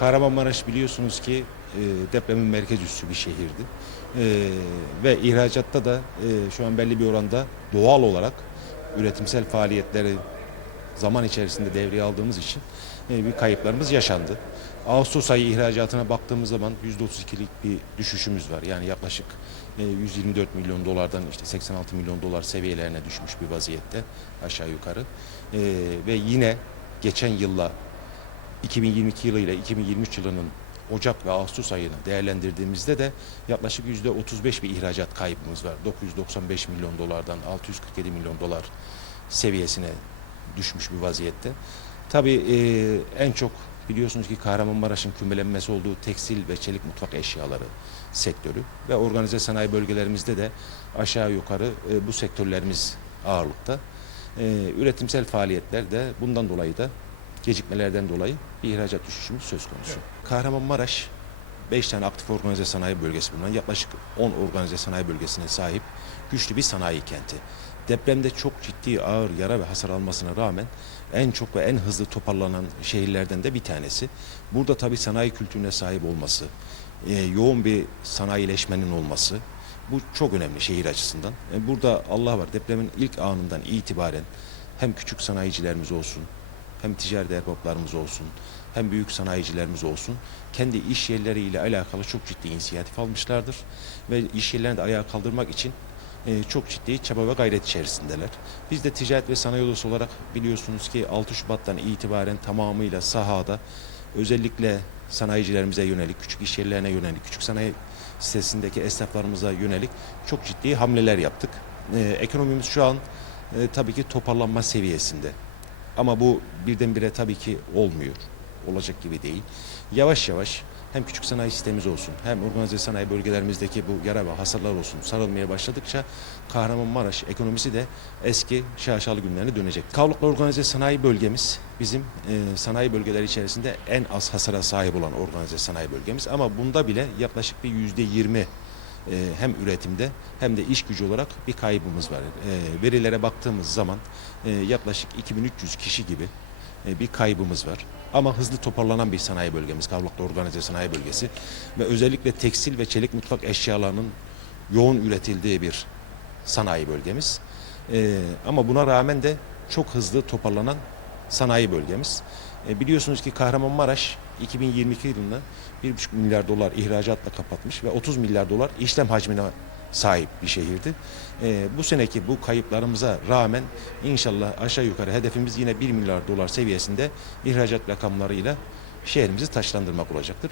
Kahramanmaraş biliyorsunuz ki e, depremin merkez üssü bir şehirdi. E, ve ihracatta da e, şu an belli bir oranda doğal olarak üretimsel faaliyetleri zaman içerisinde devreye aldığımız için e, bir kayıplarımız yaşandı. Ağustos ayı ihracatına baktığımız zaman %32'lik bir düşüşümüz var. Yani yaklaşık e, 124 milyon dolardan işte 86 milyon dolar seviyelerine düşmüş bir vaziyette aşağı yukarı. E, ve yine geçen yılla 2022 yılı ile 2023 yılının Ocak ve Ağustos ayını değerlendirdiğimizde de yaklaşık %35 bir ihracat kaybımız var. 995 milyon dolardan 647 milyon dolar seviyesine düşmüş bir vaziyette. Tabii e, en çok biliyorsunuz ki Kahramanmaraş'ın kümelenmesi olduğu tekstil ve çelik mutfak eşyaları sektörü ve organize sanayi bölgelerimizde de aşağı yukarı e, bu sektörlerimiz ağırlıkta. E, üretimsel faaliyetler de bundan dolayı da gecikmelerden dolayı bir ihracat düşüşümüz söz konusu. Kahramanmaraş 5 tane aktif organize sanayi bölgesi bulunan yaklaşık 10 organize sanayi bölgesine sahip güçlü bir sanayi kenti. Depremde çok ciddi ağır yara ve hasar almasına rağmen en çok ve en hızlı toparlanan şehirlerden de bir tanesi. Burada tabii sanayi kültürüne sahip olması, e, yoğun bir sanayileşmenin olması bu çok önemli şehir açısından. E, burada Allah var depremin ilk anından itibaren hem küçük sanayicilerimiz olsun, hem ticaret erbaplarımız olsun, hem büyük sanayicilerimiz olsun kendi iş yerleriyle alakalı çok ciddi inisiyatif almışlardır ve iş yerlerini de ayağa kaldırmak için e, çok ciddi çaba ve gayret içerisindeler. Biz de ticaret ve sanayi odası olarak biliyorsunuz ki 6 Şubat'tan itibaren tamamıyla sahada özellikle sanayicilerimize yönelik, küçük iş yerlerine yönelik, küçük sanayi sitesindeki esnaflarımıza yönelik çok ciddi hamleler yaptık. E, ekonomimiz şu an e, tabii ki toparlanma seviyesinde. Ama bu birdenbire tabii ki olmuyor. Olacak gibi değil. Yavaş yavaş hem küçük sanayi sistemimiz olsun hem organize sanayi bölgelerimizdeki bu yara ve hasarlar olsun sarılmaya başladıkça Kahramanmaraş ekonomisi de eski şaşalı günlerine dönecek. Kavluklu organize sanayi bölgemiz bizim e, sanayi bölgeleri içerisinde en az hasara sahip olan organize sanayi bölgemiz. Ama bunda bile yaklaşık bir yüzde yirmi e, hem üretimde hem de iş gücü olarak bir kaybımız var. E, verilere baktığımız zaman e, yaklaşık 2300 kişi gibi bir kaybımız var. Ama hızlı toparlanan bir sanayi bölgemiz, Kavlaklı Organize Sanayi Bölgesi ve özellikle tekstil ve çelik mutfak eşyalarının yoğun üretildiği bir sanayi bölgemiz. Ama buna rağmen de çok hızlı toparlanan sanayi bölgemiz. Biliyorsunuz ki Kahramanmaraş 2022 yılında 1,5 milyar dolar ihracatla kapatmış ve 30 milyar dolar işlem hacmine sahip bir şehirdi. E, bu seneki bu kayıplarımıza rağmen inşallah aşağı yukarı hedefimiz yine 1 milyar dolar seviyesinde ihracat rakamlarıyla şehrimizi taşlandırmak olacaktır.